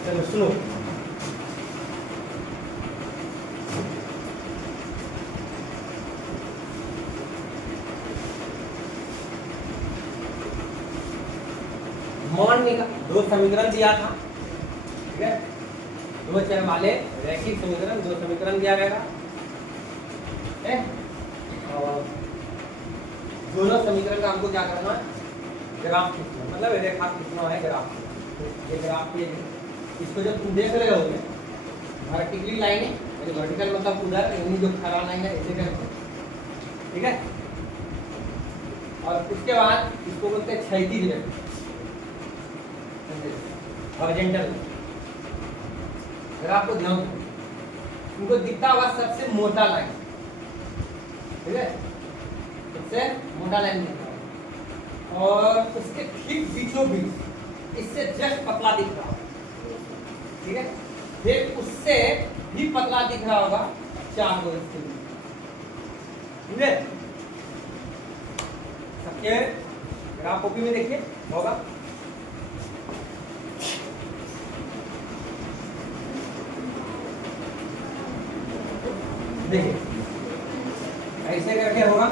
चलो सुनो, मान निकाल, दो समीकरण दिया था, ठीक है, दो चर वाले रैखिक समीकरण, दो समीकरण दिया गया था, ठीक है, और दोनों समीकरण का हमको क्या करना है, ग्राफ खींचना, मतलब रेखा खींचना है ग्राफ। ये ग्राफ ये इसको जब तुम देख रहे होगे वर्टिकली लाइन है, वर्टिकल मतलब उधर, यानी जो खड़ा लाइन है ऐसे करके, ठीक है, और उसके बाद इसको बोलते हैं क्षैतिज रेखा, हॉरिजॉन्टल। अगर आपको ध्यान दो, तुमको दिखता हुआ सबसे मोटा लाइन, ठीक है, सबसे मोटा लाइन दिखता है, और उसके ठीक बीचों बीच इससे जस्ट पतला दिख रहा होगा, ठीक है, फिर उससे भी पतला दिख रहा होगा चार गो इसके बीच, ठीक है। सबके ग्राफ कॉपी में देखिए होगा, देखिए ऐसे करके होगा,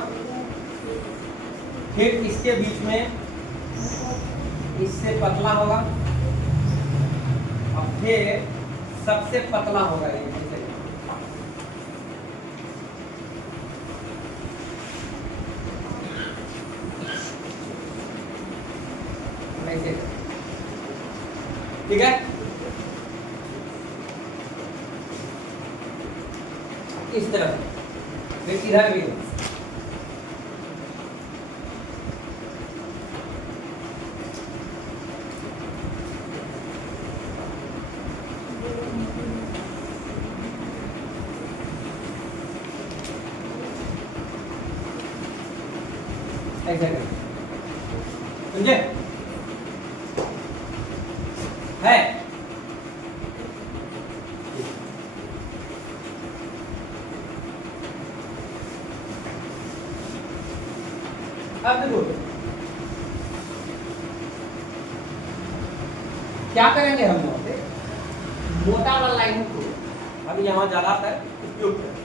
फिर इसके बीच में इससे पतला होगा, और फिर सबसे पतला होगा ये ऐसे। ऐसे, ठीक है, इस तरह फिर इधर भी ऐसे कर, समझे है। अब देखो क्या करेंगे हम लोग से, मोटा वाला लाइन को हम यहाँ ज्यादातर उपयोग करें,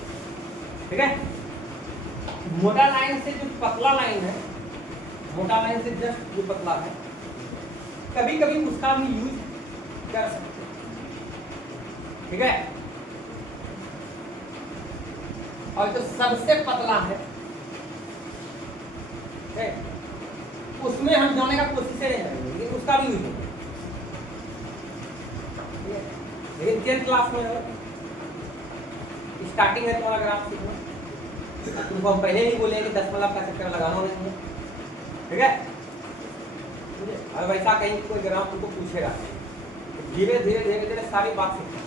ठीक है। मोटा लाइन से जो पतला लाइन है, मोटा लाइन से जस्ट जो पतला है, कभी कभी उसका हम यूज कर सकते हैं, ठीक है। और जो सबसे पतला है, उसमें हम जाने का कोशिश नहीं करेंगे, लेकिन उसका भी यूज होगा, लेकिन 10th क्लास में स्टार्टिंग है तुम्हारा ग्राफ सीखना, तुमको हम पहले ही बोलेंगे 10 का चक्कर लगाना नहीं है, ठीक है। और वैसा कहीं कोई ग्राफ तुमको पूछेगा, धीरे धीरे धीरे धीरे सारी बात सीखना,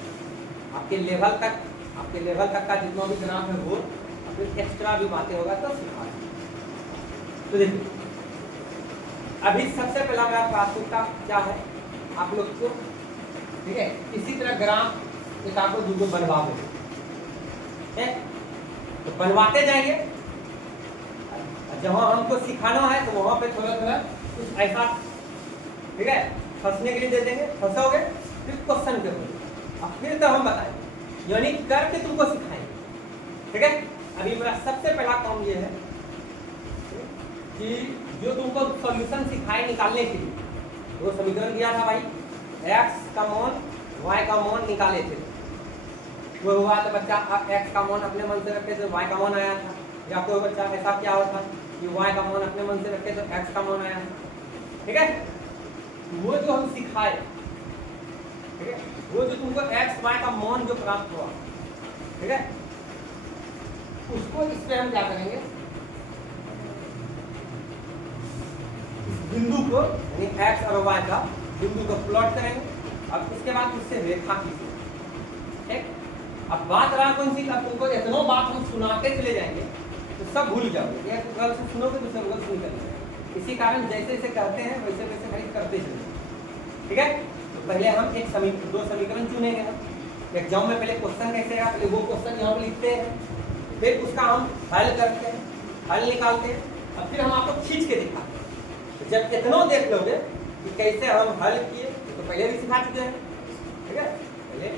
आपके लेवल तक का जितना भी ग्राफ है वो, फिर एक्स्ट्रा भी बातें होगा तो सिखा। तो देखिए अभी सबसे पहला मेरा प्राथमिकता क्या है, आप लोग को, ठीक है, इसी तरह ग्राफ एक आपको दूसरों बनवा दो, ठीक है, तो बनवाते जाएंगे, जहां हमको सिखाना है तो वहां पे थोड़ा थोड़ा कुछ ऐसा, ठीक है, फंसने के लिए दे देंगे, फंसोगे फिर क्वेश्चन करोगे, और फिर तो हम बताएंगे, यानी करके तुमको सिखाएंगे, ठीक है। अभी मेरा सबसे पहला काम ये है कि जो तुमको सॉल्यूशन सिखाए निकालने के लिए, वो समीकरण दिया था भाई, x का मान y का मान निकाले थे, वो हुआ तो बच्चा x का मान अपने मन से रखे तो y का मान आया था, या कोई बच्चा ऐसा क्या होता कि y का मान अपने मन से रखे तो x का मान आया था, ठीक है। वो जो हम सिखाए, ठीक है, वो जो तुमको x y का मान जो प्राप्त हुआ, ठीक है, उसको इस पे हम क्या करेंगे, बिंदु को यानी x और y का बिंदु को प्लॉट करेंगे, अब उसके बाद उससे रेखा खींचेंगे, ठीक। अब बात रहा कौन सी, अब तुमको इतना बात हम सुनाते चले जाएंगे तो सब भूल जाओगे, एक गल से सुनोगे तो सब गल सुन कर, इसी कारण जैसे जैसे करते हैं वैसे वैसे खाली करते चले, ठीक है। तो पहले हम दो समीकरण चुनेंगे, हम एग्जाम में पहले क्वेश्चन कैसे आएगा, पहले वो क्वेश्चन यहाँ पे लिखते हैं, फिर उसका हम हल करते हैं, हल निकालते हैं, और फिर हम आपको खींच के दिखाते हैं। जब इतना देख लोगे कि कैसे हम हल किए, तो पहले भी सिखा चुके हैं, ठीक है पहले,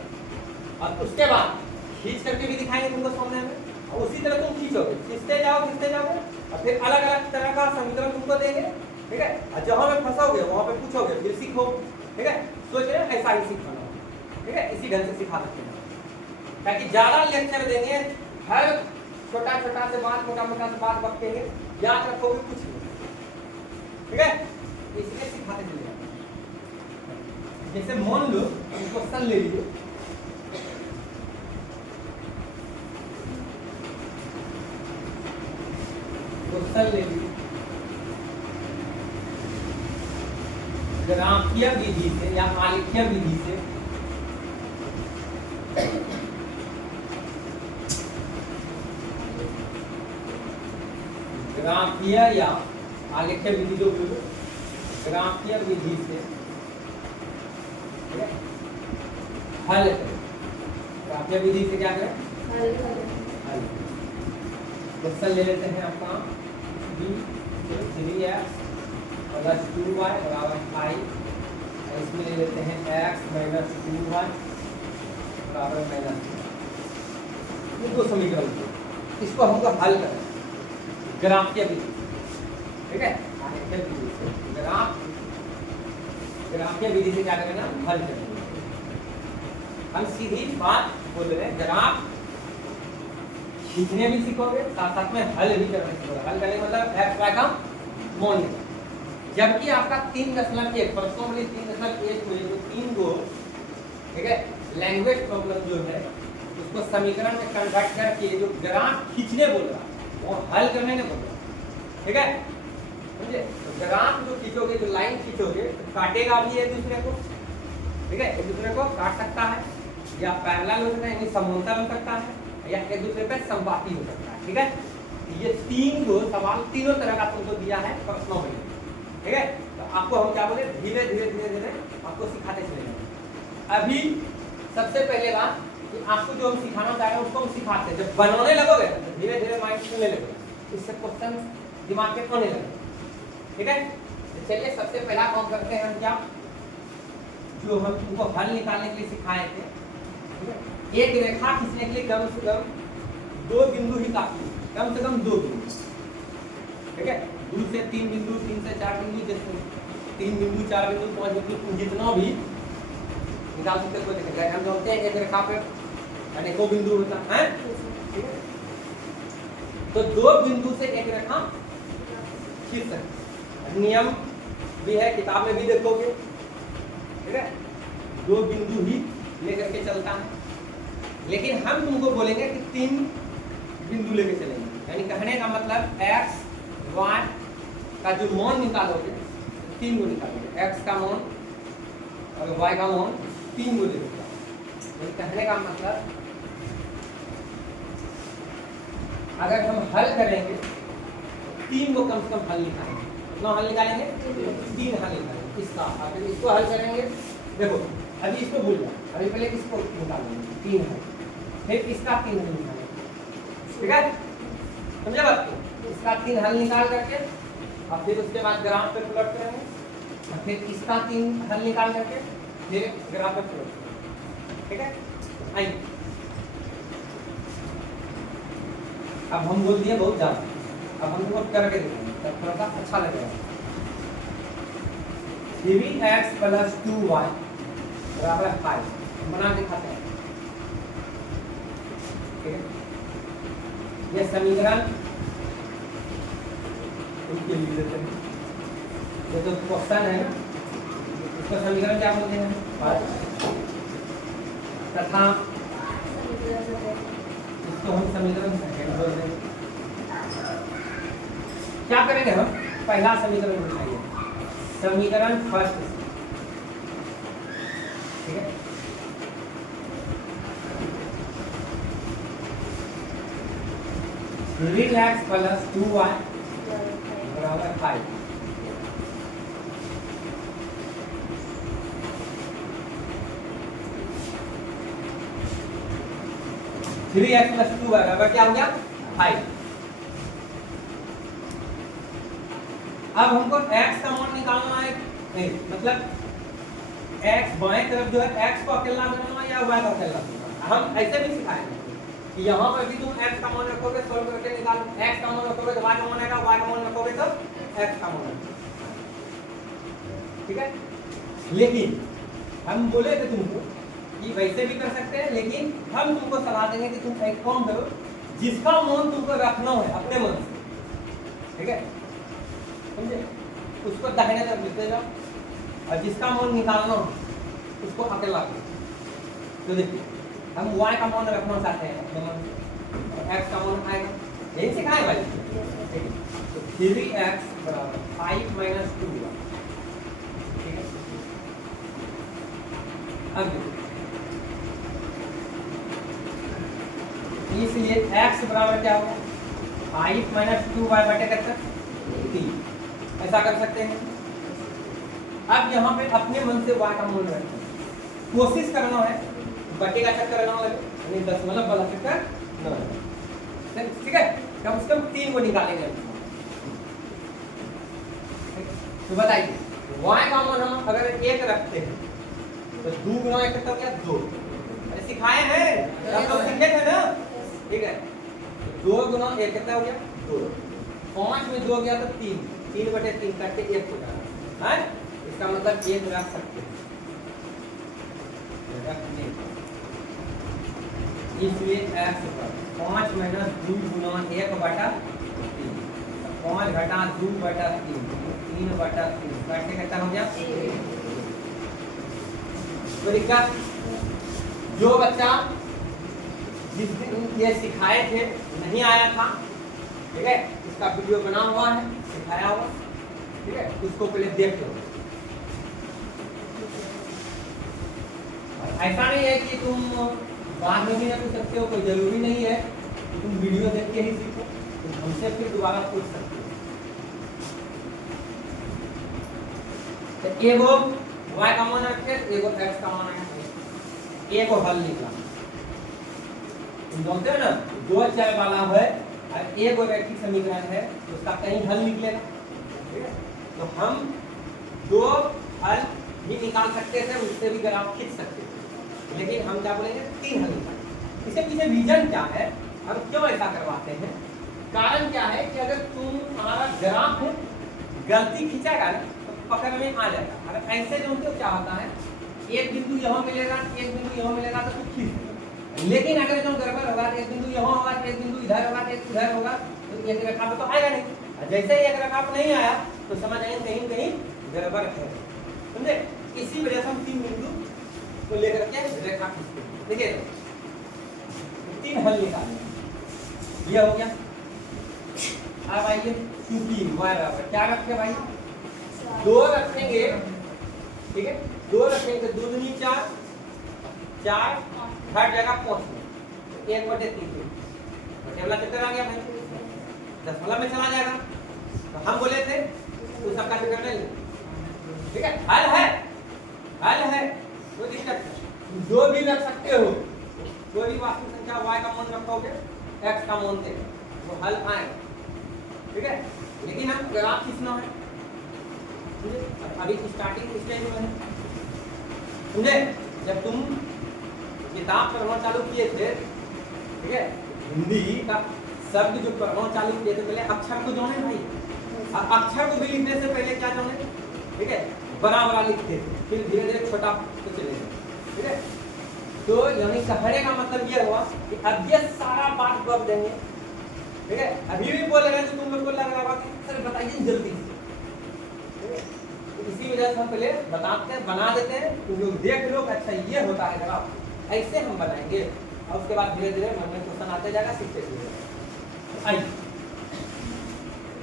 और उसके बाद खींच करके भी दिखाएंगे तुमको सामने में, और उसी तरह तुम खींचोगे, खींचते जाओगे, और फिर अलग अलग तरह का समीकरण तुमको देंगे, ठीक है। और जहाँ में फंसोगे वहाँ पे पूछोगे, फिर सीखो, ठीक है। सोच रहे हैं ऐसा ही सीखना, ठीक है, इसी ढंग से सिखा सकते हैं, ताकि ज्यादा लेक्चर देंगे, हर छोटा छोटा से बात, मोटा मोटा से बात बकेंगे, याद रखोगे कुछ नहीं, ठीक है, इसलिए सिखाते चलिए। जैसे मान लो क्वेश्चन ले लीजिए, क्वेश्चन ले लीजिए, ग्राफीय विधि से या आलेखीय विधि से ग्राफीय या आलेखीय विधि, जो ग्राफीय विधि से हल करें, ग्राफीय विधि से क्या करें, हल। क्वेश्चन ले लेते हैं आपका b 3x + 2y = 5, इसमें ले लेते हैं x - 2y = -2। ये दो समीकरण, इसको हमको हल करना है ग्राफीय विधि, ठीक है, आलेखीय विधि से। ग्राफीय विधि से क्या करेंगे, हल करेंगे। हम सीधी बात बोल रहे हैं, ग्राफ खींचने भी सीखोगे, साथ साथ में हल भी करने सीखोगे। हल करने मतलब x का मान लेना, जबकि आपका 3.1 प्रश्नों में 3.1 में जो 3 गो, ठीक है, लैंग्वेज प्रॉब्लम जो है उसको समीकरण में कन्वर्ट करके जो ग्राफ खींचने बोल रहा वो हल करने नहीं बोल रहा, ठीक है, समझे। तो ग्राफ जो खींचोगे, जो लाइन खींचोगे, तो काटेगा भी एक दूसरे को, ठीक है, एक दूसरे को काट सकता है, या पैरेलल हो सकता है, यानी समांतर हो सकता है, या एक दूसरे पे समबाती हो सकता है, ठीक है। ये 3 गो सवाल तीनों तरह का तुमको दिया है प्रश्नों में, ठीक है। तो आपको हम क्या बोले, धीरे धीरे आपको सिखाते चलेंगे। अभी सबसे पहले बात कि आपको जो हम सिखाना चाह रहे हैं उसको हम सिखाते हैं, जब बनाने लगोगे तो धीरे धीरे माइंड में ले लगेगा, इससे क्वेश्चन दिमाग में आने लगेगा, ठीक है। तो चलिए सबसे पहला काम करते हैं हम, क्या जो हम तुमको हल निकालने के लिए सिखाए थे, ठीक है। एक रेखा खींचने के लिए कम से कम 2 बिंदु ही काफी है, कम से कम 2 बिंदु, ठीक है। 2 से 3 बिंदु, 3 से 4 बिंदु, जैसे 3 बिंदु, 4 बिंदु, 5 बिंदु, तुम जितना भी निकाल सकते, कोई दिक्कत नहीं। हम जानते हैं एक रेखा पे यानी 2 बिंदु होता है, ठीक है। तो 2 बिंदु से एक रेखा खींच सकते, नियम भी है, किताब में भी देखोगे, ठीक है। 2 बिंदु ही लेकर के चलता है, लेकिन हम तुमको बोलेंगे कि 3 बिंदु लेके चलेंगे, यानी कहने का मतलब x y का जो मान निकालोगे 3 गो निकालोगे, x का मान और y का मान 3 गो लेके चलोगे। कहने का मतलब अगर हम हल करेंगे 3 गो कम से कम हल निकालेंगे, कितना हल निकालेंगे, 3 हल निकालेंगे इसका, अगर इसको हल करेंगे, देखो अभी इसको भूल जाओ, अभी पहले इसको निकालेंगे 3 है, फिर इसका 3 हल निकालेंगे, ठीक है, समझे बात को। इसका 3 हल निकाल करके और फिर उसके बाद ग्राफ पे प्लॉट करेंगे, और फिर इसका 3 हल निकाल करके फिर ग्राफ पे प्लॉट करेंगे, ठीक है। आइए अब हम बोल दिए बहुत ज्यादा, अब हम तुमको करके दिखाएंगे, तब थोड़ा सा अच्छा लगेगा। 3x + 2y = 5 बना दिखाते हैं, ठीक है। ये समीकरण उनके लिख देते हैं, ये तो क्वेश्चन है ना, इसका समीकरण क्या बोलते हैं, 5, तथा इसको हम समीकरण सेकंड बोलते हैं। क्या करेंगे हम, पहला समीकरण उठाइए, समीकरण फर्स्ट, ठीक है। x + 2y = 5, three x plus 2y बराबर क्या हो गया, 5। अब हमको x का मान निकालना है, मतलब एक्स बाएं तरफ जो है एक्स को अकेला बनाना या वाई को अकेला बनाना। हम ऐसे भी सिखाएंगे कि यहाँ पर भी तुम एक्स का मान रखोगे, सोल्व करके निकाल, एक्स का मान रखोगे तो वाई का मान आएगा, वाई का मान रखोगे तो एक्स का मान आएगा। ठीक है, लेकिन हम बोले थे तुमको कि वैसे भी कर सकते हैं, लेकिन हम तुमको सलाह देंगे कि तुम एक काम करो जिसका मान तुमको रखना है अपने मन से, ठीक है, समझे, उसको दाहिने तरफ लिखते जाओ और जिसका मान निकालना हो उसको अकेला करो। तो देखिए हम y का मान रखना चाहते हैं अपने मन से और x का मान आएगा, यही सिखाए भाई, ठीक है। तो 3x बराबर 5 माइनस 2y, ठीक है। अब इसलिए x बराबर क्या होगा 5 माइनस 2y बटे कितना 3, ऐसा कर सकते हैं। अब यहाँ पे अपने मन से y का मान रखना, कोशिश करना है बटे का चक्कर ना लगे, यानी दशमलव वाला चक्कर न लगे, ठीक है। कम से कम 3 को निकालेंगे। तो बताइए y का मान हम अगर 1 रखते हैं तो 2 गुना 1 कितना हो गया 2, अरे सिखाए हैं आप लोग सीखे थे ना, ठीक है। तो 2 गुना 1 कितना हो गया 2, 5 में 2 गया तो 3, 3 बटे 3 करके 1 हो जाएगा, है, इसका मतलब 1 रख सकते हैं, इसलिए x पर 5 माइनस 2 गुना 1 बटा 3, 5 घटा 2 बटा 3, 3 बटा 3 काटने कितना हो गया। तो दिक्कत जो बच्चा जिस दिन ये सिखाए थे नहीं आया था, ठीक है, इसका वीडियो बना हुआ है, सिखाया हुआ, ठीक है, उसको पहले देख लो। ऐसा नहीं है कि तुम बाद में भी ना पूछ सकते हो, कोई जरूरी नहीं है कि तुम वीडियो देख के ही सीखो, तुम हमसे फिर दोबारा पूछ सकते हो। तो एगो y का मान रखे, एगो x का मान रखे, एगो हल निकला, तुम जानते हो ना 2 चर वाला है और एगो रैखिक समीकरण है, उसका कहीं हल निकलेगा, ठीक है। तो हम 2 हल भी निकाल सकते थे, उससे भी ग्राफ खींच सकते थे, लेकिन हम क्या बोलेंगे 3 हल निकालेंगे। इसके पीछे रीजन क्या है, हम क्यों ऐसा करवाते हैं, कारण क्या है कि अगर तुम्हारा ग्राफ गलती खींचेगा ना तो पकड़ में आ जाएगा। अगर ऐसे जो तो क्या होता है, एक बिंदु यहाँ मिलेगा, एक बिंदु यहाँ मिलेगा तो तुम खींच, लेकिन अगर जो गड़बड़ होगा, एक बिंदु यहाँ होगा, एक बिंदु इधर होगा, एक उधर होगा, तो एक रेखा पे तो आएगा नहीं। जैसे ही एक रेखा पे नहीं आया तो समझ आए कहीं कहीं गड़बड़ है, समझे। इसी वजह से हम 3 बिंदु को लेकर के रेखा खींचते हैं। देखिए 3 हल निकालें, ये हो गया। अब आइए क्योंकि y बराबर क्या रखे भाई 2 रखेंगे, ठीक है, 2 रखेंगे तो 2 दूनी 4, 4 हर जगह 5 में 1 बटे 3 बटे वाला चक्कर आ गया भाई, दशमलव में चला जाएगा। तो हम बोले थे तो सबका चक्कर नहीं, ठीक है, हल है, हल है, कोई दिक्कत नहीं, जो भी रख सकते हो, कोई भी वास्तविक संख्या y का मान रखोगे x का मान देगा तो हल आएगा, ठीक है। लेकिन हम ग्राफ खींचना है, अभी स्टार्टिंग स्टेज में है, समझे। जब तुम किताब पढ़ना चालू किए थे, ठीक है, हिंदी का शब्द जो पढ़ना चालू किए थे, पहले अक्षर को जोड़े भाई, और अक्षर को भी लिखने से पहले क्या जोड़े, ठीक है, बड़ा बड़ा लिखते थे, फिर धीरे धीरे छोटा तो चले, ठीक है। तो यानी कहने का मतलब ये हुआ कि अब ये सारा बात कर देंगे, ठीक है। अभी भी बोल रहे हैं तो तुम लोग को लग रहा होगा कि सर बताइए जल्दी से, ठीक है। तो इसी वजह से हम पहले बताते हैं, बना देते हैं, तुम लोग देख लो कि अच्छा ये होता है ग्राफ, ऐसे हम बनाएंगे, और उसके बाद धीरे धीरे मन में क्वेश्चन आते जाएगा, सीखते जाएगा। आइए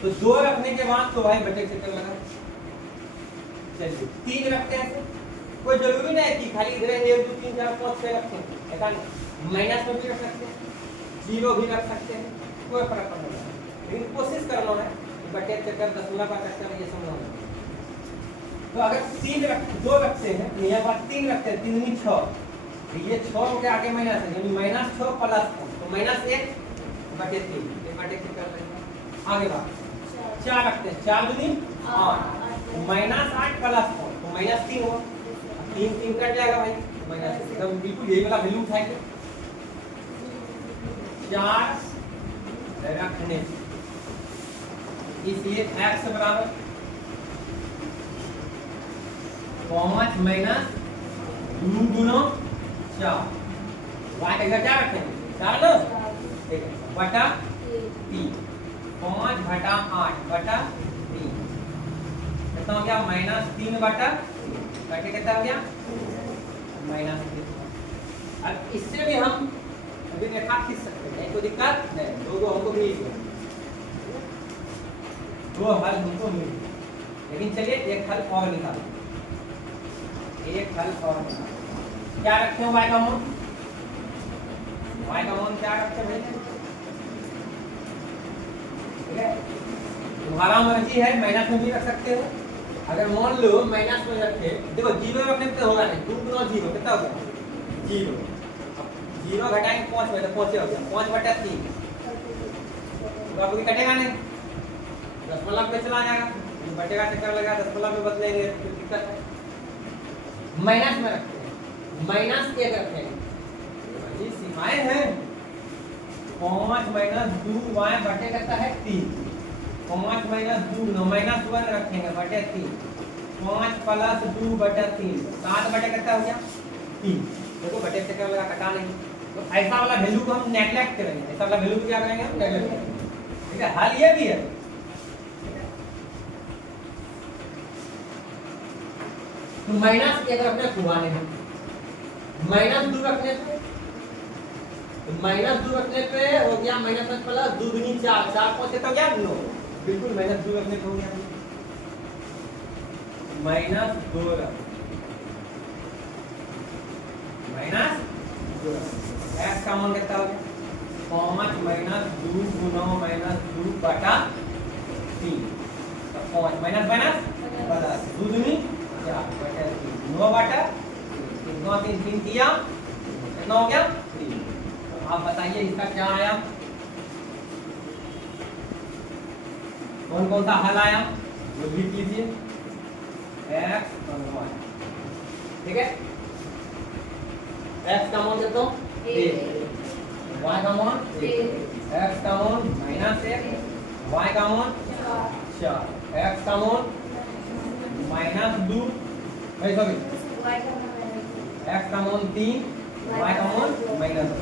तो 2 रखने के बाद तो भाई बटे चक्कर लगा, चलिए 3 रखते हैं, कोई जरूरी नहीं है कि खाली इधर 1 2 3 4 5 6 रखते हैं, ऐसा नहीं, माइनस में भी रख सकते हैं, 0 भी रख सकते हैं, कोई फर्क नहीं पड़ता, लेकिन कोशिश करना है कि बटे चक्कर दशमलव का चक्कर ये समझना है। तो अगर 2 रखते हैं, यहाँ पर 3 रखते हैं, 3 दूनी 6, ये 6 के आगे माइनस है, यानी -6 प्लस 1, तो -1 बटे 3, ये बटे चक्कर लगेगा। आगे बात 4 रखते हैं, 4 दूनी 8, -8 प्लस 4 तो -3 हुआ, 3 3 कट जाएगा भाई, माइनस एकदम बिल्कुल यही वाला वैल्यू उठाएंगे। 4 रखने, इसलिए x बराबर 5 माइनस 2 गुना 4, y का क्या रखेंगे 4 ना, ठीक है, बटा 3, 5 बटा 8 बटा 3 कितना हो गया -3 बटा कटे कितना हो गया -3। अब इससे भी हम अभी रेखा खींच सकते हैं, कोई दिक्कत नहीं, दो हमको मिल गया, दो हल हमको मिल गया। लेकिन चलिए एक हल और निकालो, एक हल और निकालो। क्या रखते हो y का मान, y का मान क्या रखते हैं भाई, ठीक है, तुम्हारा मर्जी है, माइनस में भी रख सकते हो। अगर मान लो माइनस में रखे, देखो 0 रखने में तो होगा नहीं, 2 गुना 0 कितना हो गया 0, 0 घटाएंगे 5 में तो 5 हो गया, 5 बटा 3 तो आपको कटेगा नहीं, दशमलव पे चला जाएगा, बटेगा चक्कर लगा, दशमलव में बदलेंगे तो दिक्कत है। माइनस में रखते हैं, -1 रखेंगे, ये सीमाएं हैं। 5 माइनस 2y बटे करता है 3, 5 माइनस 2 -1 रखेंगे बटे 3, 5 प्लस 2 बटे 3 7 बटे करता हो गया 3, देखो बटे चक्कर लगा कटा नहीं, तो ऐसा वाला वैल्यू को हम नेगलेक्ट करेंगे, ऐसा वाला वैल्यू को क्या करेंगे हम नेगलेक्ट करेंगे, ठीक है। हल ये भी है, तो -1 रखने खुआ नहीं, -2 रखने पे, -2 रखने पे हो गया -1 प्लस 2 दूनी 4, 4 5 तो क्या 9, बिल्कुल -2 रखने पे हो गया -2 रख, -2 x का मान कितना हो गया 5 माइनस 2 गुना -2 बटा 3, तो 5 माइनस प्लस 2 दूनी 4 बटा 3 9 बटा 3 3 किया कितना हो गया 3। तो आप बताइए इसका क्या आया, कौन कौन सा हल आया वो लिख लीजिए, x और y, ठीक है। x का मान कितना 1, y का मान 1, x का मान -1, y का मान 4, x का मान -2, सॉरी x का मान 3, y का मान -2,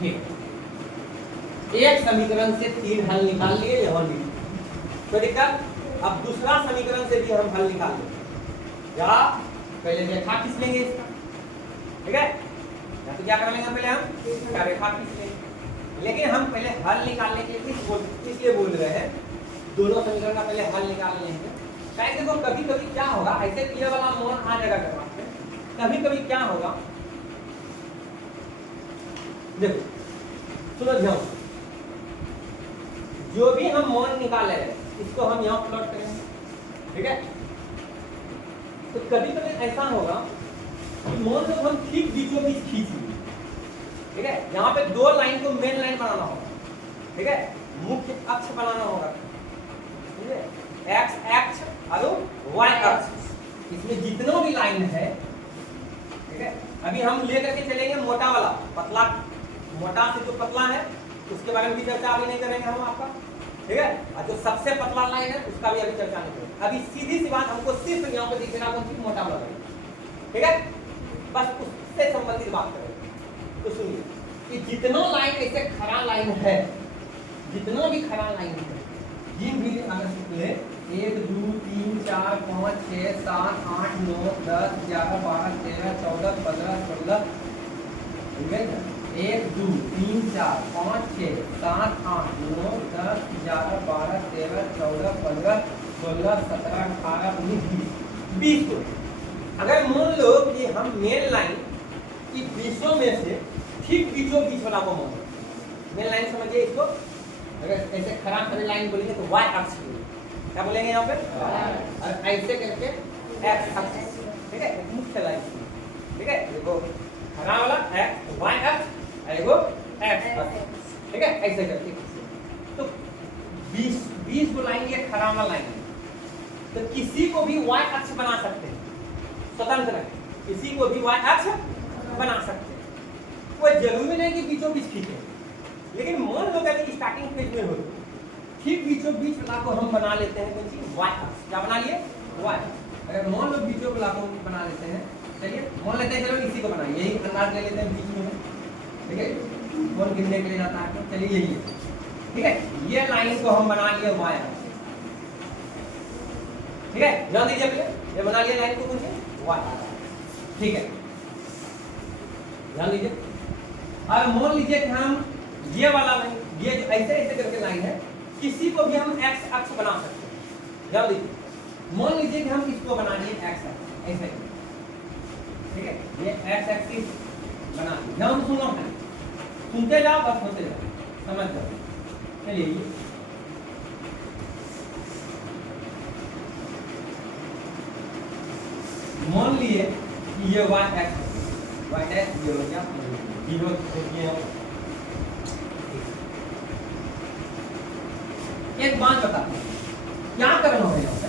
ठीक। एक समीकरण से 3 हल निकाल लिए, यहाँ भी कोई दिक्कत। अब दूसरा समीकरण से भी हम हल निकाल लेंगे, या पहले रेखा खींच लेंगे इसका, ठीक है, या तो क्या कर लेंगे पहले हम क्या रेखा खींच लेंगे। लेकिन हम पहले हल निकालने के लिए इसलिए बोल रहे हैं, दोनों समीकरण का पहले हल निकाल लेंगे। शायद देखो कभी कभी क्या होगा, ऐसे क्लियर वाला मान आ जाएगा करवा, कभी कभी क्या होगा, देखो सुनो ध्यान, जो भी हम मान निकाले हैं इसको हम यहाँ प्लॉट करेंगे, ठीक है। तो कभी कभी ऐसा होगा कि मान लो हम ठीक बीचों बीच खींच लिए, ठीक है, यहाँ पे दो लाइन को मेन लाइन बनाना होगा, ठीक है, मुख्य अक्ष बनाना होगा, ठीक है, एक्स अक्ष और वाई अक्ष, इसमें जितना भी लाइन है, ठीक है। अभी हम लेकर के चलेंगे मोटा वाला, पतला, मोटा से जो पतला है उसके बारे में भी चर्चा अभी नहीं करेंगे हम आपका, ठीक है, और जो सबसे पतला लाइन है उसका भी अभी चर्चा नहीं करेंगे। अभी सीधी सी बात, हमको सिर्फ यहाँ पे दिखेगा कौन सी मोटा वाला लाइन, ठीक है, बस उससे संबंधित बात करेंगे। तो सुनिए कि जितना लाइन ऐसे खड़ा लाइन है, जितना भी खड़ा लाइन है, जिन भी अगर ले 1 2 3 4 5 6 7 8 9 10 11 12 13 14 15 16, 1 2 3 4 5 6 7 8 9 10 11 12 13 14 15 16 17 18 19 20 को अगर मान लो कि हम मेन लाइन की बीचों में से ठीक बीचों बीच वाला को मान, मेन लाइन समझिए इसको, अगर ऐसे खड़ा खड़े लाइन बोलेंगे तो y अक्ष क्या बोलेंगे यहाँ पे, और ऐसे करके x अक्ष, ठीक है, मुख्य लाइन, ठीक है, देखो खड़ा वाला x y अक्ष, एगो x अक्ष, ठीक है, ऐसे करके। तो 20 को लाइन ये खड़ा वाला लाइन है, तो किसी को भी y अक्ष बना सकते हैं, स्वतंत्र है, किसी को भी y अक्ष बना सकते हैं। कोई जरूरी नहीं कि बीचों बीच खींचे, लेकिन मान लो कि स्टार्टिंग फेज में हो ठीक बीचों बीच वाला को हम बना लेते हैं कौन सी y अक्ष। क्या बना लिए y। अगर मान लो बीचों वाला को बना लेते हैं, चलिए मान लेते हैं, चलो इसी को बनाइए, यही अंदाज ले लेते हैं बीच में, ठीक है, कौन गिनने के लिए जाता है, तो चलिए यही है, ठीक है, ये लाइन को हम बना लिए y अक्ष, ठीक है, ध्यान दीजिए पहले ये बना लिया लाइन को कौन सी y, ठीक है, ध्यान दीजिए। अब मान लीजिए कि हम ये वाला लाइन, ये जो ऐसे ऐसे करके लाइन है, किसी को भी हम x अक्ष बना सकते हैं। ध्यान दीजिए, मान लीजिए कि हम इसको बना लिए x अक्ष ऐसे, ठीक है, ये x एक्सिस बना दिया। ध्यान से सुनो, सुनते जाओ बस होते जाओ, समझ जाओ। चलिए ये मान लिए कि ये y एक्स ये हो गया 0 ये। एक बात बताता हूँ, क्या करना है यहाँ पे,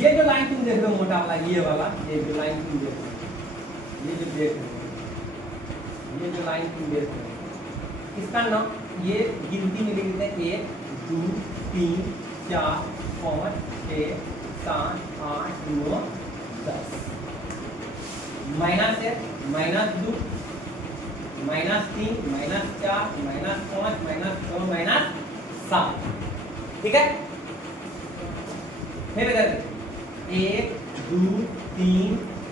ये जो लाइन तुम देख रहे हो मोटा वाला, ये वाला, ये जो लाइन तुम देख रहे हो, ये जो देख रहे हो, ये जो लाइन तुम देख रहे हो, इसका नाम ये गिनती में लिखते हैं 1 2 3 4 5 6 7 8 9 10। Minus 1 minus 2 minus 3 minus 4 minus 5 minus 6 minus 7, ठीक है। फिर इधर 1 2 3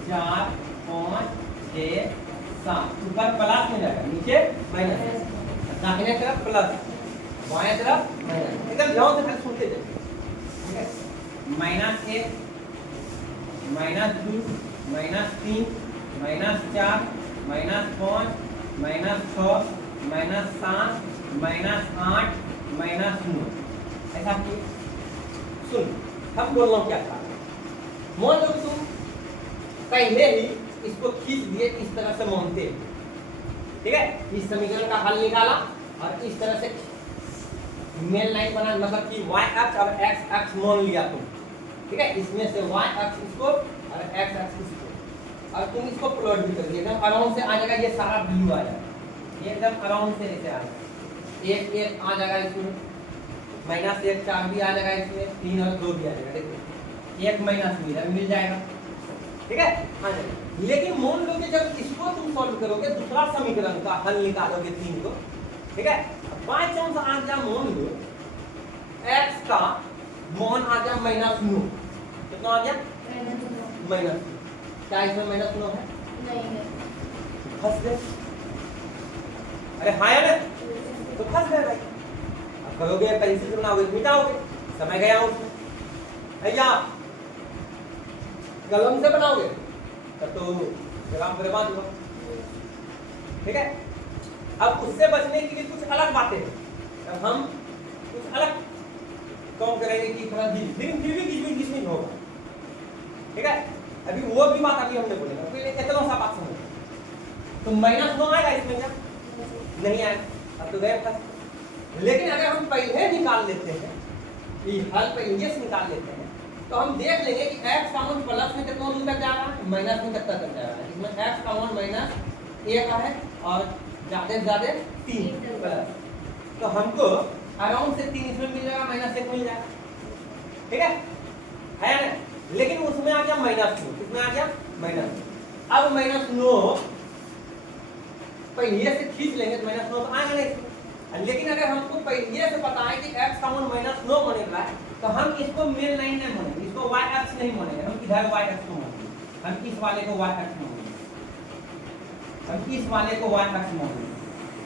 4 5 6 7, ऊपर प्लस में जाएगा, नीचे माइनस, दाहिने तरफ प्लस, बाएं तरफ माइनस, एकदम ध्यान से खाली सुनते जाइए, ठीक है। Minus 1 minus 2 minus 3 minus 4 minus 5 minus 6 minus 7 minus 8 minus 9, ऐसा किए। सुन, हम बोल रहा हूँ क्या था, मान लो तुम पहले ही इसको खींच दिए इस तरह से मानते, ठीक है, इस समीकरण का हल निकाला और इस तरह से मेन लाइन बना, मतलब कि y अक्ष और x अक्ष मान लिया तुम, ठीक है, इसमें से y अक्ष इसको और x अक्ष इसको, और तुम इसको प्लॉट भी कर दिए, एकदम अराउंड से आ जाएगा, ये सारा वैल्यू आ जाएगा, ये एकदम अराउंड से ऐसे आ जाएगा, 1 1 आ जाएगा इसमें, माइनस 1 4 भी आ जाएगा इसमें, 3 और 2 भी आ जाएगा, देखो 1 माइनस मिल जाएगा, ठीक है, आ जाएगा। लेकिन मान लो कि जब इसको तुम सॉल्व करोगे, दूसरा समीकरण का हल निकालोगे 3 को, ठीक है, बाय चांस आ गया मान लो x का मान आ गया -9, कितना आ गया -9, क्या इसमें -9 है? नहीं है, फंस गए, अरे हाँ या ना, तो फंस गए भाई। अब करोगे पेंसिल से बनाओगे, मिटाओगे, समय गया उसमें, भैया कलम से बनाओगे तो जगह बर्बाद हुआ, ठीक है। अब उससे बचने के लिए कुछ अलग बातें हैं, अब हम कुछ अलग काम करेंगे कि थोड़ा फिर भी किसमें होगा, ठीक है। अभी वो भी बात अभी हमने बोलेगा, पहले इतना सा बात समझो, तो -9 आएगा इसमें, क्या नहीं आएगा, अब तो गए फंस। लेकिन अगर हम पहले निकाल लेते हैं, ये हल पहले से निकाल लेते हैं, तो हम देख लेंगे कि x का मान प्लस में कितना दूर तक जाएगा, माइनस में कितना तक जाएगा। इसमें x का मान -1 है और ज्यादा से ज्यादा 3 प्लस, तो हमको अराउंड से 3 इसमें मिल जाएगा, -1 मिल जाएगा, ठीक है ना। लेकिन उसमें आ गया -2, कितना आ गया -9। अब -9 पहले से खींच लेंगे तो -9 तो आएगा नहीं, लेकिन अगर हमको पहले से पता है कि x का मान -9 होने वाला है, तो हम इसको मेन लाइन नहीं मानेंगे, इसको y अक्ष नहीं मानेंगे, हम इधर y अक्ष को मानेंगे, हम इस वाले को y अक्ष मानेंगे, हम इस वाले को y अक्ष मानेंगे,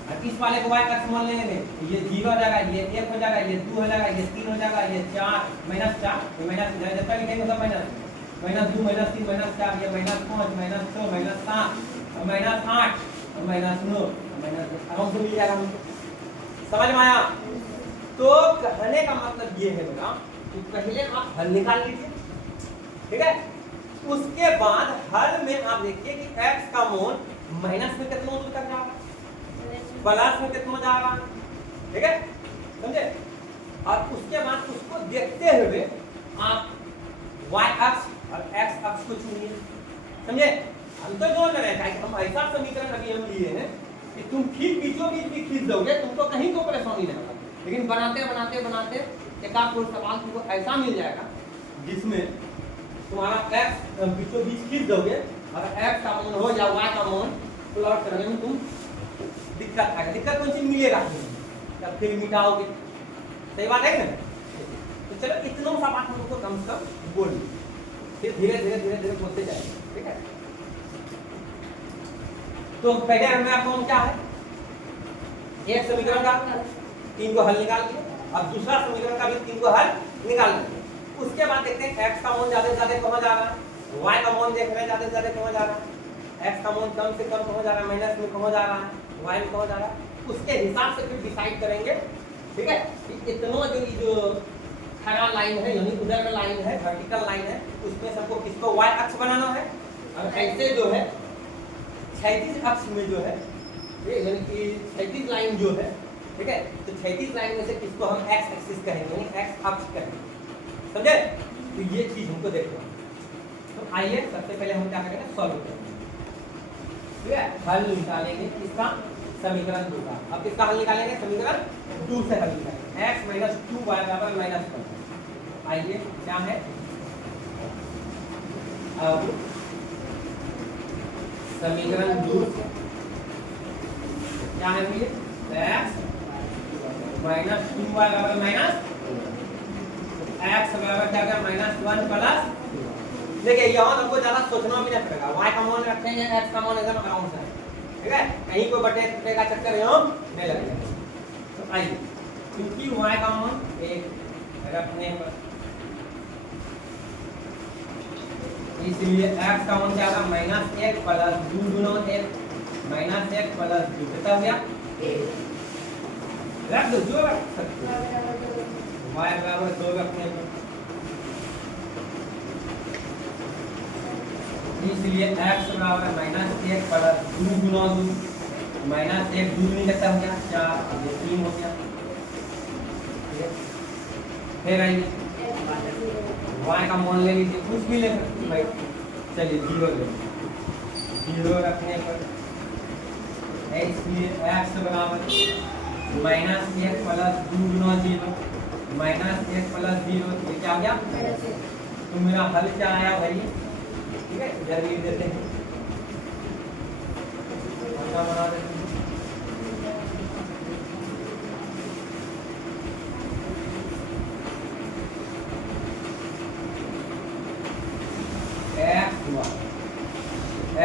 और इस वाले को y अक्ष मान लेंगे, ये 0 हो जाएगा, ये 1 हो जाएगा, ये 2 हो जाएगा, ये 3 हो जाएगा, ये 4 -4, ये माइनस इधर जब तक लिखेंगे सब माइनस, -2 -3 -4, ये -5 -6 -7 और -8 और -9 आराम से मिल जाएगा हमको, समझ में आया। तो कहने का मतलब ये है बेटा कि पहले आप हल निकाल लीजिए, ठीक है, उसके बाद हल में आप देखिए कि x का मान माइनस में कितना दूर तक जाएगा, प्लस में कितना जाएगा, ठीक है, समझे। और उसके बाद उसको देखते हुए आप वाई अक्ष और एक्स अक्ष को चुनिए, समझे। हम तो जोड़ रहे हैं कि हम ऐसा समीकरण अभी हम लिए हैं कि तुम ठीक बीचों बीच भी खींच दोगे, तुमको कहीं को परेशानी नहीं होगा। लेकिन बनाते बनाते बनाते एक आध सवाल तुमको ऐसा मिल जाएगा जिसमें तुम्हारा एक्स बीचों बीच खींच दोगे और एक्स का मान हो या वाई का मान प्लॉट करने में तुम दिक्कत आएगा। दिक्कत कौन सी मिलेगा तब फिर मिटाओगे, सही बात है ना। तो चलो इतना सा बात हमको कम से कम बोलिए, फिर धीरे धीरे धीरे धीरे बोलते जाएंगे, ठीक है। तो पहले हमें आपको क्या है, एक समीकरण का 3 को हल निकाल लिया, अब दूसरा समीकरण का भी 3 को हल निकाल लिया। उसके बाद देखते हैं x का मान ज्यादा से ज्यादा कहाँ जा रहा है, y का मान देख रहे हैं ज्यादा से ज्यादा कहाँ जा रहा है, x का मान कम से कम कहाँ जा रहा है, माइनस में कहाँ जा रहा है, y में कहाँ जा रहा है, उसके हिसाब से फिर डिसाइड करेंगे, ठीक है। इतना जो खड़ा लाइन है यानी उधर लाइन है, वर्टिकल लाइन है, उसमें सबको किसको y अक्ष बनाना है, और ऐसे जो है क्षैतिज अक्ष में जो है यानी कि क्षैतिज लाइन जो है, ठीक है। तो क्षैतिज लाइन में से किसको हम x एक्सिस कहेंगे यानी x अक्ष कहेंगे, समझे। तो ये चीज हमको देखना। तो आइए सबसे पहले हम क्या करेंगे, सॉल्व करेंगे, ठीक है। हल निकालेंगे किसका, समीकरण 2 का। अब किसका हल निकालेंगे, समीकरण 2 से हल निकालेंगे, x - 2y बराबर -1। आइए क्या है, अब समीकरण 2 क्या है भैया, x - 2y बराबर माइनस x बराबर क्या होगा -1 प्लस, देखिए यहाँ हमको ज्यादा सोचना भी नहीं पड़ेगा, y का मान रखेंगे, x का मान एकदम आराम से, ठीक है। कहीं कोई बटे टुटे का चक्कर यहाँ नहीं लगेगा। तो आइए, क्योंकि y का मान 1 रखने पर इसलिए x का मान क्या होगा -1 प्लस 2 गुना 1 -1 प्लस 2 कितना हो गया 1, रख दो जो रख सकते हो, y बराबर 2 रखने पर इसलिए x बराबर -1 प्लस 2 गुना 2 -1 2 नहीं लगता हो गया 4, ये 3 हो गया, ठीक है। फिर आइए y का मान ले लीजिए, कुछ भी ले सकते भाई, चलिए 0 ले, 0 रखने पर इसलिए x बराबर -1 प्लस 2 गुना 0 -1 प्लस 0, ये क्या आ गया, तो मेरा हल क्या आया भाई, ठीक है। इधर लिख देते हैं, बना देते हैं,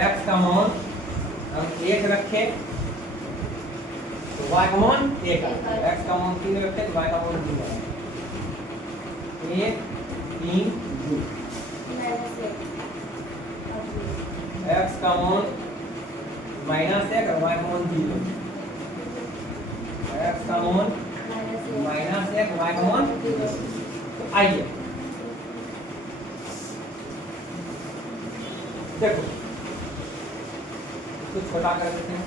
x का मान हम 1 रखे तो y का मान 1 आएगा, x का मान 3 रखे तो y का मान 2 आएगा, 1 3 2, x का मान -1 और y का मान 0, x का मान -1 y का मान 0। तो आइए देखो इसको छोटा कर देते हैं,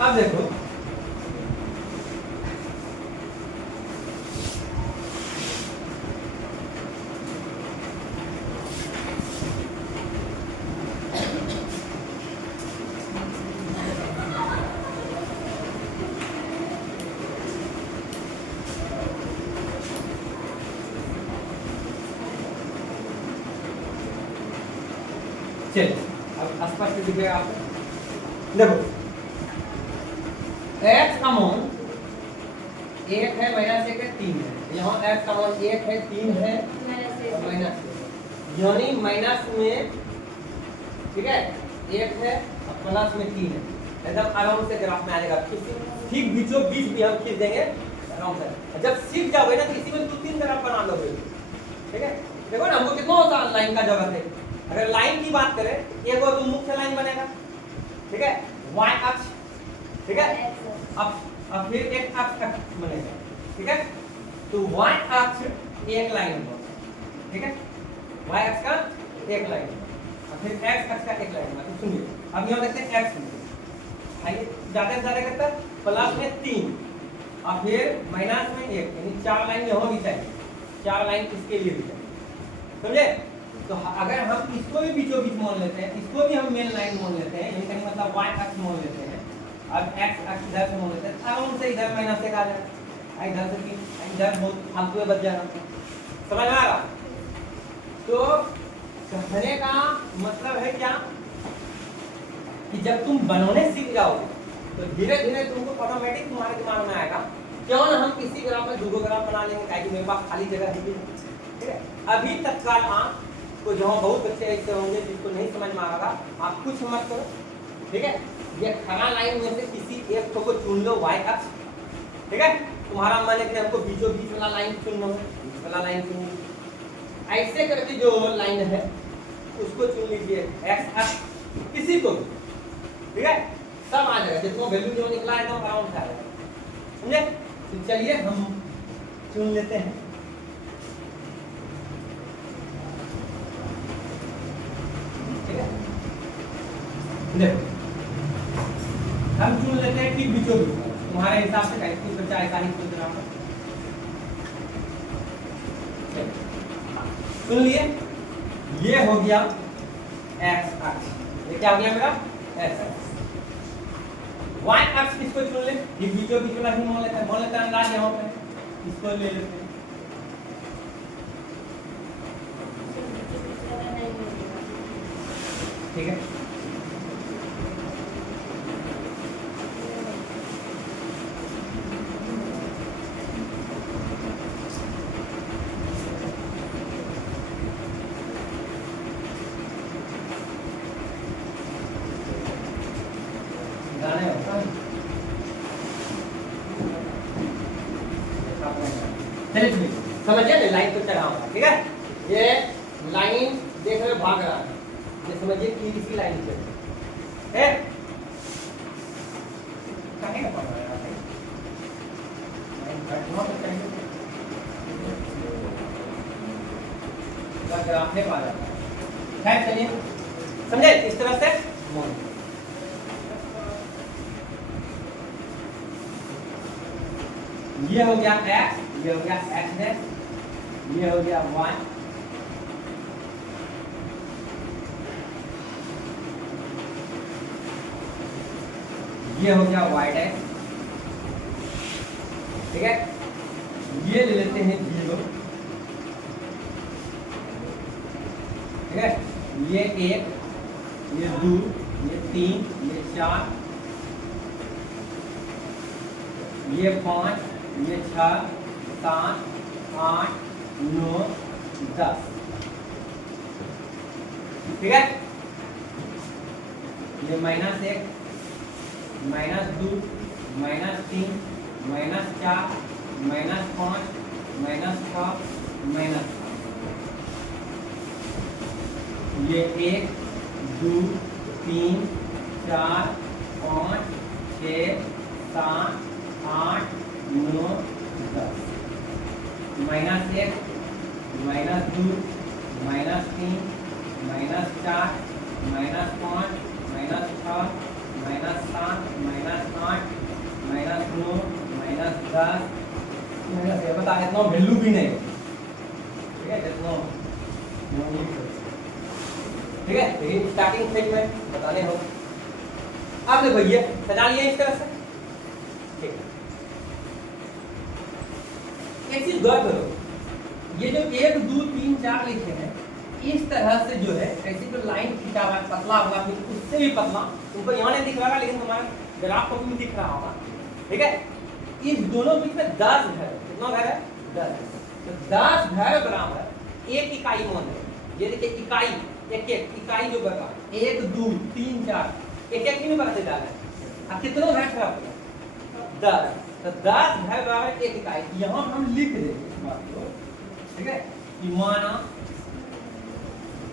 अब देखो चलिए अब स्पष्ट दिखेगा आपको, देखो x का मान 1 है -1 है 3 है, यहाँ x का मान 1 है 3 है और माइनस, यानी माइनस में, ठीक है 1 है और प्लस में 3 है, एकदम आराम से ग्राफ में आ जाएगा, ठीक बीचों बीच भी हम खींच देंगे आराम से। जब सीख जाओगे ना तो इसी में 2-3 ग्राफ बना लोगे, ठीक है। देखो ना हमको कितना होता लाइन का जरूरत है, अगर लाइन की बात करें एक और तो मुख्य लाइन बनेगा, ठीक है, y अक्ष, ठीक है, अब फिर एक अक्ष बनेगा, ठीक है। तो y अक्ष एक लाइन होगा, ठीक है, y अक्ष का एक लाइन और फिर x अक्ष का एक लाइन होगा। तो सुनिए अब यहाँ देखते हैं x, आइए ज्यादा से ज्यादा करता प्लस में 3 और फिर माइनस में 1, यानी 4 लाइन यहाँ भी चाहिए, 4 लाइन इसके लिए भी चाहिए, समझे? तो अगर हम इसको भी बीचों बीच मान लेते हैं, इसको भी हम मेन लाइन मान लेते हैं, यानी कि मतलब y अक्ष मान लेते हैं, अब x अक्ष इधर से मान लेते हैं, आराम से इधर माइनस 1 आ जाएगा, इधर से 3, इधर बहुत फालतू में बच जाएगा, समझ में आएगा? तो कहने का मतलब है क्या कि जब तुम बनाने सीख जाओगे तो धीरे धीरे तुमको ऑटोमेटिक तुम्हारे दिमाग में आएगा, क्यों ना हम किसी ग्राफ में 2 ग्राफ बना लेंगे, ताकि मेरे पास खाली जगह है, ठीक है? अभी तत्काल आप तो जहाँ बहुत बच्चे ऐसे होंगे जिसको नहीं समझ में आएगा, आप कुछ मत करो, ठीक है? ये खड़ा लाइन में से किसी एक को चुन लो y अक्ष, ठीक है? तुम्हारा मन है कि हमको बीचों बीच वाला लाइन चुनना है, बीच वाला लाइन चुन लीजिए, ऐसे करके जो लाइन है उसको चुन लीजिए, x अक्ष किसी को भी, ठीक है? सब आ जाएगा, जितना वैल्यू जो निकला है एकदम आराम से आ जाएगा, समझे? तो चलिए हम चुन लेते हैं, ठीक है? देखो हम चुन लेते हैं ठीक बीचों बीच, तुम्हारे हिसाब से कहीं कुछ बच्चा ऐसा ही सोच रहा है, सुन लिए? ये हो गया x अक्ष, ये क्या हो गया मेरा x अक्ष। y अक्ष किसको चुन ले? ये बीचों बीच वाला ही मान लेते हैं अंदाज यहाँ पे, इसको ले लेते हैं, ठीक है? समझिए ना, लाइन को चढ़ाऊंगा, ठीक है? ये लाइन देख रहे भाग रहा है, ये समझिए कि इसी लाइन से है, कहीं ना पड़ रहा है, लाइन कटना तो चाहिए, ग्राफ में पा जाता है, खैर चलिए समझे इस तरह से ये हो गया x, ये हो गया x डैश, ये हो गया y, ये हो गया y डैश, ठीक है? ये ले लेते हैं 0, ठीक है? ये 1, ये 2, ये 3, ये 4, ये 5, ये 6, 7, 8, 9, 10, ठीक है? ये -1, -2, -3, -4, -5, -6, ये 1, 2, 3, 4, 5, 6, 7, 8, 9, 10, -1, -2, -3, -4, -5, -6, -7, -8, -9, -10, बता इतना वैल्यू भी नहीं, ठीक है? इतना ठीक है, लेकिन स्टार्टिंग फेज में बताने हो। अब देखो ये सजा लिया इस तरह से, ठीक है? एक चीज गौर करो, ये जो 1, 2, 3, 4 लिखे हैं, इस तरह से जो है ऐसी जो लाइन खींचा हुआ पतला हुआ, उससे भी पतला तुमको यहाँ नहीं दिख रहा, लेकिन तुम्हारा ग्राफ को भी दिख रहा होगा, ठीक है? इस दोनों बीच में 10 है, कितना घर है? 10, तो 10 घर बराबर 1 इकाई मान है, ये देखिए इकाई, एक इकाई जो बना 1, 2, 3, 4, एक नहीं बढ़ते जा रहा है, अब कितनों घर खराब हो गया? 10, तो 10 घर बराबर 1 इकाई, यहाँ हम लिख देंगे इस बात को, ठीक है? कि माना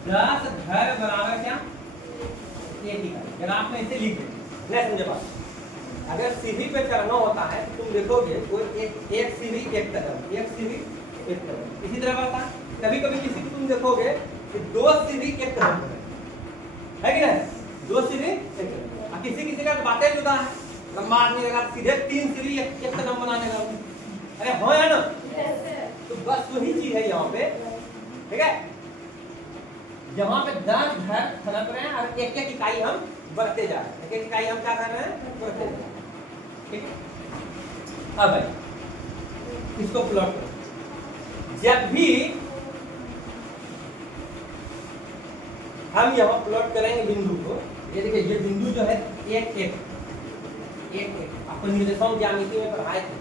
10 घर बराबर क्या? 1 इकाई, ग्राफ में इसे लिख देंगे, नहीं समझे बात? अगर सीढ़ी पे चढ़ना होता है तो तुम देखोगे कोई एक सीढ़ी एक तरफ, एक सीढ़ी एक तरफ, इसी तरह होता है। कभी कभी किसी को तुम देखोगे कि 2 सीढ़ी एक तरफ है कि नहीं? 2 सीढ़ी एक तरफ, किसी किसी का बातें जुदा है, लंबा आदमी लगा सीधे 3 सीढ़ी एक कदम बनाने लगा। अरे हो है ना, तो बस वही चीज है यहाँ पे, ठीक है। यहाँ पे 10 घर खनक रहे हैं और एक एक इकाई हम बढ़ते जा रहे हैं, एक एक इकाई हम क्या कर रहे हैं, बढ़ते जा रहे हैं, ठीक है। अब भाई इसको प्लॉट करो। जब भी हम यहाँ प्लॉट करेंगे बिंदु को, ये देखिए ये बिंदु जो है एक एक अपन निर्देशांक ज्यामिति में पढ़ाए थे,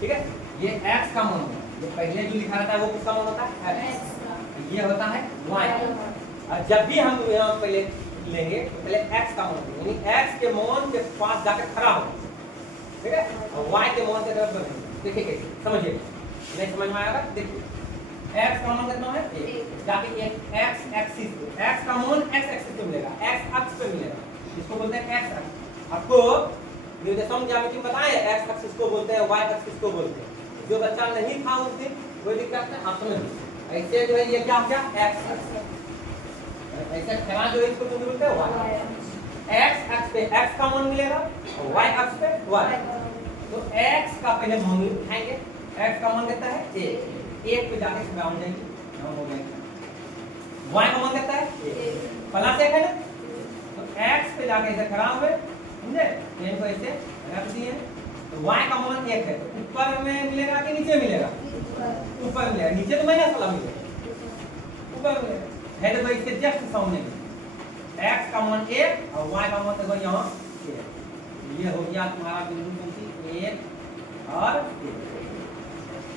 ठीक है। ये x का मान है, ये पहले जो लिखा रहता है वो किसका मान होता है, x का, ये होता है y। और जब भी हम यहाँ पहले लेंगे तो पहले x का मान, यानी x के मान के पास जाकर खड़ा हो, ठीक है, और y के मान के तरफ बढ़ेंगे। देखिए कैसे, समझिए, नहीं समझ में आएगा, देखिए x का मान कितना है, जाके एक x एक्सिस पे, x का मान x एक्सिस पे मिलेगा, x अक्ष पे मिलेगा, इसको बोलते हैं x अक्ष। आपको निर्देशांक ज्यामिति में बताए x अक्ष को बोलते हैं, y अक्ष को बोलते हैं। जो बच्चा नहीं था उस दिन कोई दिक्कत नहीं, आप समझ लीजिए। ऐसे जो है ये क्या हो गया, x अक्ष, ऐसे खड़ा जो है इसको बोलते हैं y। x अक्ष पे x का मान मिलेगा और y अक्ष पे y। तो x का पहले मान उठाएंगे, x का मान देता है 1 पे जाके खड़ा हो जाएंगे, हो गया। y का मान देता है 1 प्लस 1 है ना, तो x पे जाके ऐसे खड़ा हुए, समझे, इनको ऐसे रख दिए, तो y का मान 1 है, तो ऊपर में मिलेगा कि नीचे मिलेगा, ऊपर मिलेगा, नीचे तो माइनस वाला मिलेगा, ऊपर मिलेगा है, तो इसके जस्ट सामने में x का मान 1 और y का मान देखो यहाँ 1। ये हो गया तुम्हारा बिंदु 1 और 1,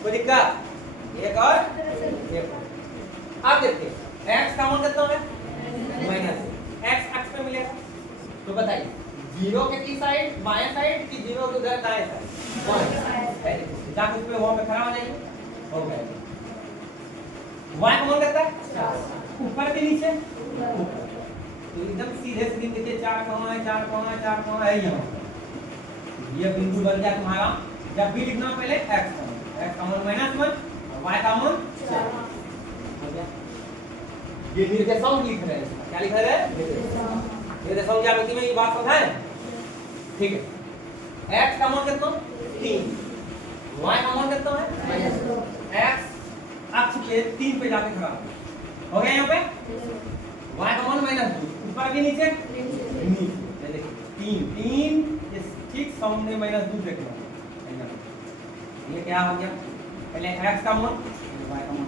कोई दिक्कत, 1 और 1। अब देखिए x का मान कितना है, माइनस, x अक्ष पे मिलेगा, तो बताइए 0 के की साइड बाएं साइड कि 0 के उधर दाएं साइड, जाके उस पे वहां पे खड़ा हो जाएंगे, हो गया। y का मान कितना है, ऊपर के नीचे, तो एकदम सीधे सीधे देखिए 4 कहाँ है, 4 कहाँ है, 4 कहाँ है, यहाँ ये बिंदु बन गया तुम्हारा। जब भी लिखना पहले x का मान -1 और y का मान 4 हो गया। ये निर्देशांक लिख रहे हैं, क्या लिख रहे हैं, निर्देशांक ज्यामिति में ये बात समझाएं, ठीक है। x का मान कितना 3, y का मान कितना है, x अक्ष के 3 पे जाके खड़ा हो गया, यहाँ पे y का मान -2, ऊपर के नीचे नीचे, देखिए 3 ठीक सामने -2 देखना, ये क्या हो गया, पहले x का मान y का मान,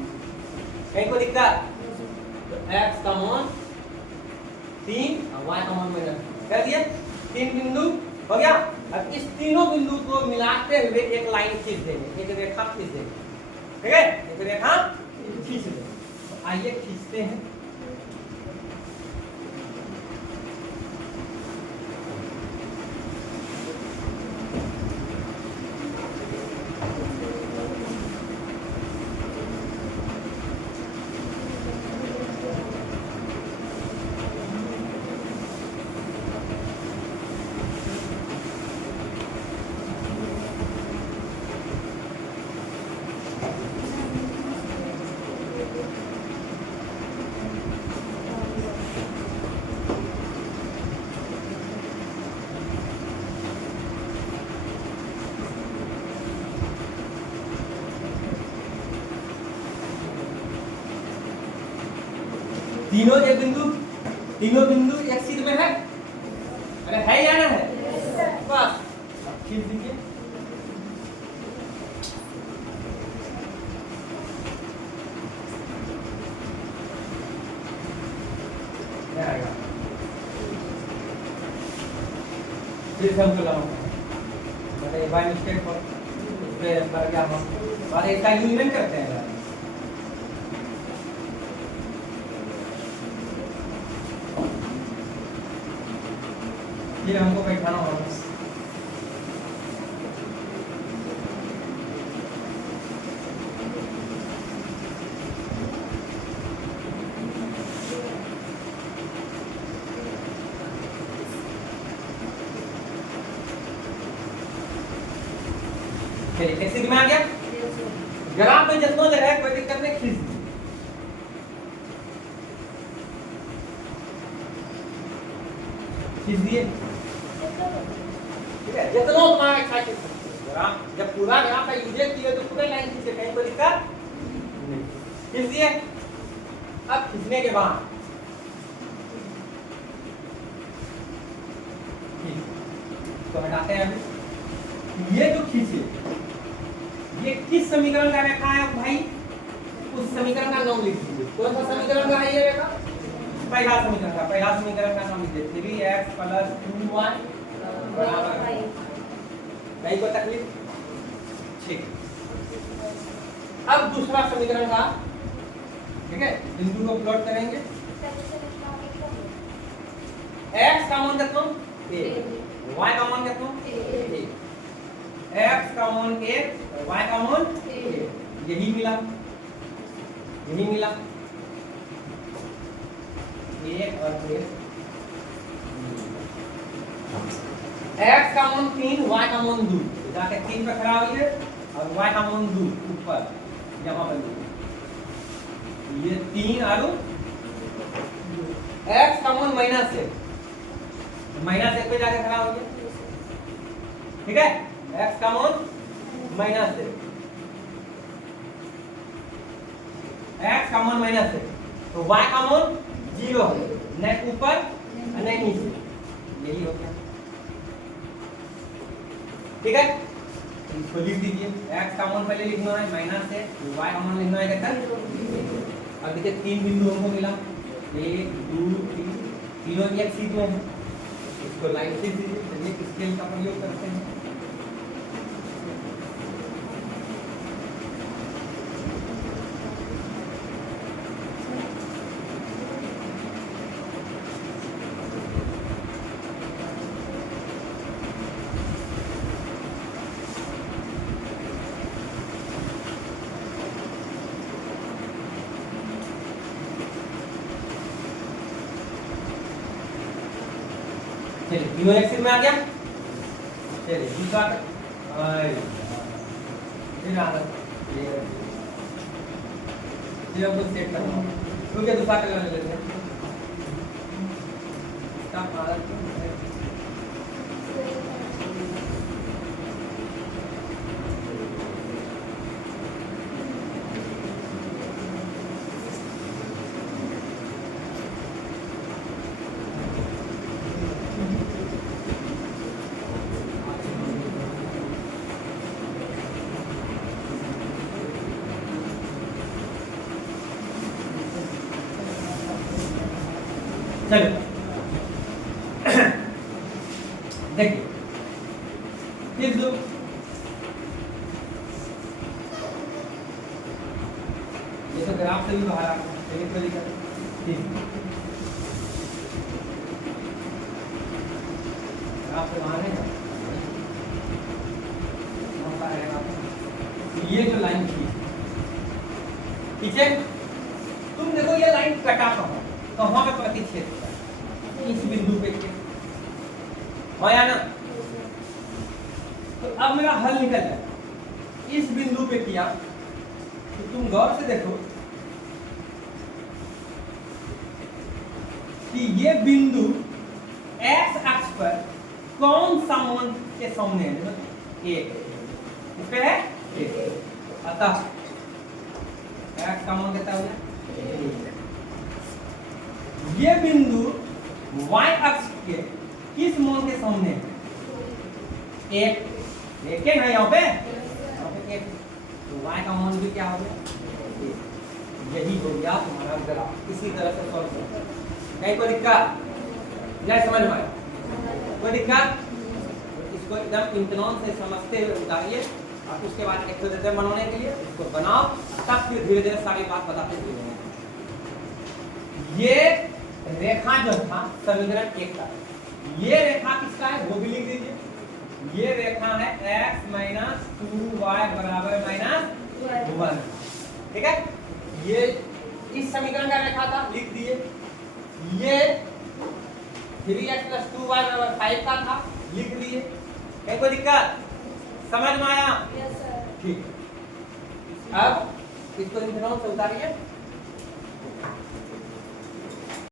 कहीं को दिक्कत, तो x का मान 3 और y का मान -2 कर दिए, 3 बिंदु हो गया। अब इस तीनों बिंदु को मिलाते हुए एक लाइन खींच देंगे, एक रेखा खींच देंगे, ठीक है, एक रेखा खींच देंगे। तो आइए खींचते हैं, तीनों बिंदु एक सीध में है, अरे है या ना है, बस अब खींच दीजिए। फिर से हमको लगाऊंगा, मतलब बाय मिस्टेक पर गया हम, और एक टाइम यूज नहीं करते हैं, फिर हमको बैठाना होगा। चलिए कैसे में आ गया, ग्राफ में जितना जगह है कोई दिक्कत नहीं, खींच दिए, दोनों तुम्हारा एक्साइटेड ग्राफ, जब पूरा ग्राफ का यूजेस दिए तो पूरे लाइन खींचे, कहीं कोई दिक्कत नहीं। खींच दिए। अब खींचने के बाद तो हटाते हैं अभी। ये जो खींचे ये किस समीकरण का रेखा है भाई? उस समीकरण का नाम लिख दीजिए। कौन सा समीकरण का है ये रेखा? पहला समीकरण का, पहला समीकरण का नाम लिख दीजिए 3x + 2y बराबर 5। नहीं कोई तकलीफ? ठीक। अब दूसरा समीकरण का, ठीक है, बिंदु को प्लॉट करेंगे। x का मान कितना? 1, y का मान कितना? 1। x का मान 1, y का मान 1। यही मिला, यही मिला 1 और 1। x का मान 3, y का मान 2, जाके 3 पे खड़ा होइए और y का मान 2 ऊपर यहाँ पर ये 3 और x का मान -1, -1 पे जाके खड़ा होइए। ठीक है, x का मान -1, x का मान -1, तो y का मान 0 है, न ऊपर न नीचे, यही हो गया। ठीक है, इसको लिख दीजिए। x का मान पहले लिखना है -1, y का मान लिखना है कितना? अब देखिए 3 बिंदु हमको मिला, 1 2 3, तीनों एक सीध में है, इसको लाइन से दीजिए। चलिए स्केल का प्रयोग करते हैं। चलिए तीनों एक सीध में आ गया। चलिए दूसरा हमको सेट करना होगा, क्योंकि दूसरा कलर ले लेते हैं। चलो देखिए फिर दो, ये तो ग्राफ से भी बाहर आ गया। ग्राफ से बाहर है, ये जो लाइन खींचे, तुम देखो ये लाइन कटा कहाँ पे प्रतिच्छेद होता है? इस बिंदु पे किया या ना? तो अब मेरा हल निकल जाए। इस बिंदु पे किया तो तुम गौर से देखो कि ये बिंदु x अक्ष पर कौन सा मान के सामने है? 1 इस पे है 1, अतः x का मान कितना हो गया? ये बिंदु y अक्ष के किस मान के सामने है? 1 है यहाँ पे 1, तो y का मान भी क्या हो गया? 1। यही हो गया तुम्हारा ग्राफ। इसी तरह से सॉल्व करो। नहीं कोई दिक्कत? नहीं समझ में आया? कोई दिक्कत? इसको एकदम इम्तिनान से समझते हुए उतारिए और उसके बाद एक्सरसाइज बनाने के लिए इसको बनाओ, तब फिर धीरे धीरे सारी बात बताते हुए। ये रेखा जो था समीकरण 1 का, ये रेखा किसका है वो भी लिख दीजिए। ये रेखा है x - 2y = -1। ठीक है, ये इस समीकरण का रेखा था, लिख दिए। ये 3x + 2y = 5 का था, लिख दिए। है कोई दिक्कत? समझ में आया? ठीक। अब इसको इम्तिनान से उतारिए।